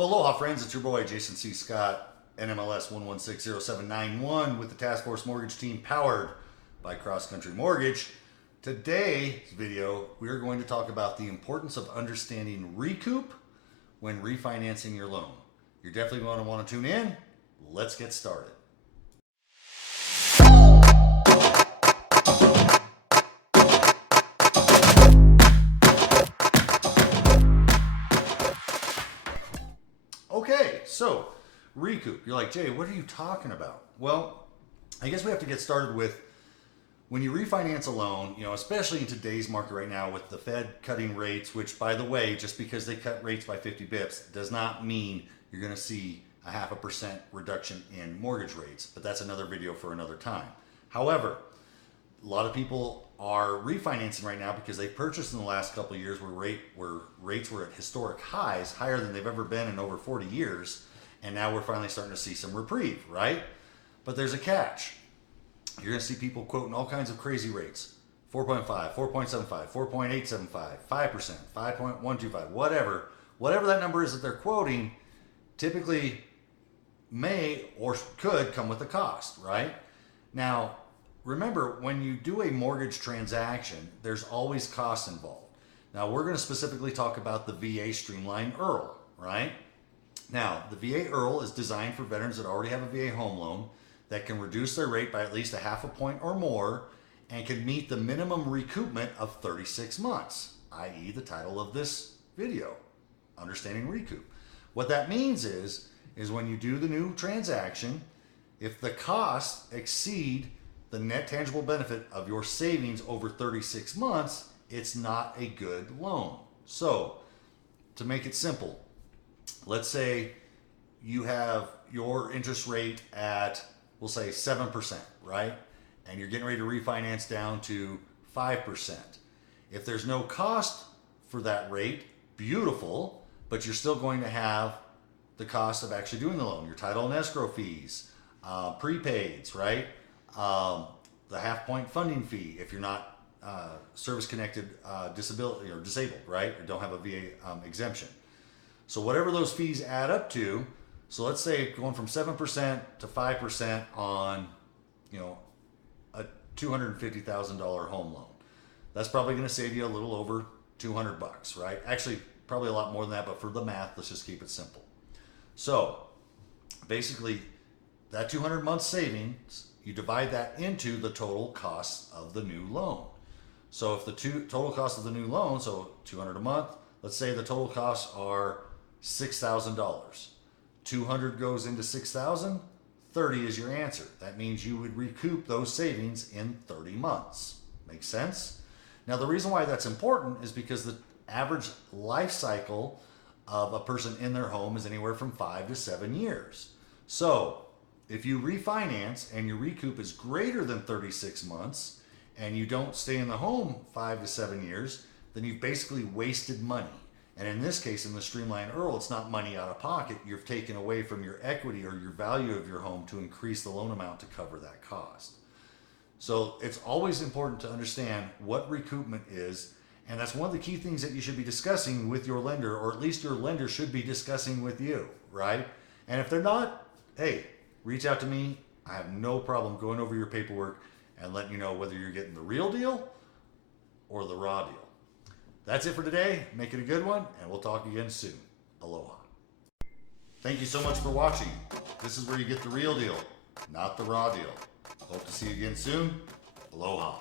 Well, aloha friends, it's your boy Jason C. Scott, NMLS 1160791 with the Task Force Mortgage team powered by CrossCountry Mortgage. Today's video, we are going to talk about the importance of understanding recoup when refinancing your loan. You're definitely going to want to tune in. Let's get started. Okay, so recoup. You're like, Jay, what are you talking about? Well, I guess we have to get started with when you refinance a loan, especially in today's market right now with the Fed cutting rates, which by the way, just because they cut rates by 50 bips does not mean you're going to see a 0.5% reduction in mortgage rates, but that's another video for another time. However, a lot of people are refinancing right now because they purchased in the last couple of years where rates were at historic highs, higher than they've ever been in over 40 years. And now we're finally starting to see some reprieve, right? But there's a catch. You're going to see people quoting all kinds of crazy rates. 4.5, 4.75, 4.875, 5%, 5.125, whatever that number is that they're quoting, typically may or could come with a cost, right? Now, remember, when you do a mortgage transaction, there's always costs involved. Now, we're going to specifically talk about the VA Streamline IRRRL, right? Now, the VA IRRRL is designed for veterans that already have a VA home loan that can reduce their rate by at least 0.5 point or more and can meet the minimum recoupment of 36 months, i.e. the title of this video, Understanding Recoup. What that means is when you do the new transaction, if the costs exceed the net tangible benefit of your savings over 36 months, it's not a good loan. So, to make it simple, let's say you have your interest rate at, we'll say 7%, right? And you're getting ready to refinance down to 5%. If there's no cost for that rate, beautiful, but you're still going to have the cost of actually doing the loan, your title and escrow fees, prepaids, right? The 0.5 point funding fee if you're not service-connected disability or disabled, right? Or don't have a VA exemption. So whatever those fees add up to, so let's say going from 7% to 5% on, a $250,000 home loan. That's probably going to save you a little over $200, right? Actually, probably a lot more than that, but for the math, let's just keep it simple. So basically, that 200 month savings, you divide that into the total cost of the new loan. So if the total cost of the new loan, so $200 a month, let's say the total costs are $6,000. 200 goes into 6,000, 30 is your answer. That means you would recoup those savings in 30 months. Make sense? Now the reason why that's important is because the average life cycle of a person in their home is anywhere from 5 to 7 years. So if you refinance and your recoup is greater than 36 months and you don't stay in the home 5 to 7 years, then you've basically wasted money. And in this case, in the Streamline IRRRL, it's not money out of pocket. You've taken away from your equity or your value of your home to increase the loan amount to cover that cost. So it's always important to understand what recoupment is. And that's one of the key things that you should be discussing with your lender, or at least your lender should be discussing with you, right? And if they're not, hey, reach out to me. I have no problem going over your paperwork and letting you know whether you're getting the real deal or the raw deal. That's it for today. Make it a good one, and we'll talk again soon. Aloha. Thank you so much for watching. This is where you get the real deal, not the raw deal. Hope to see you again soon. Aloha.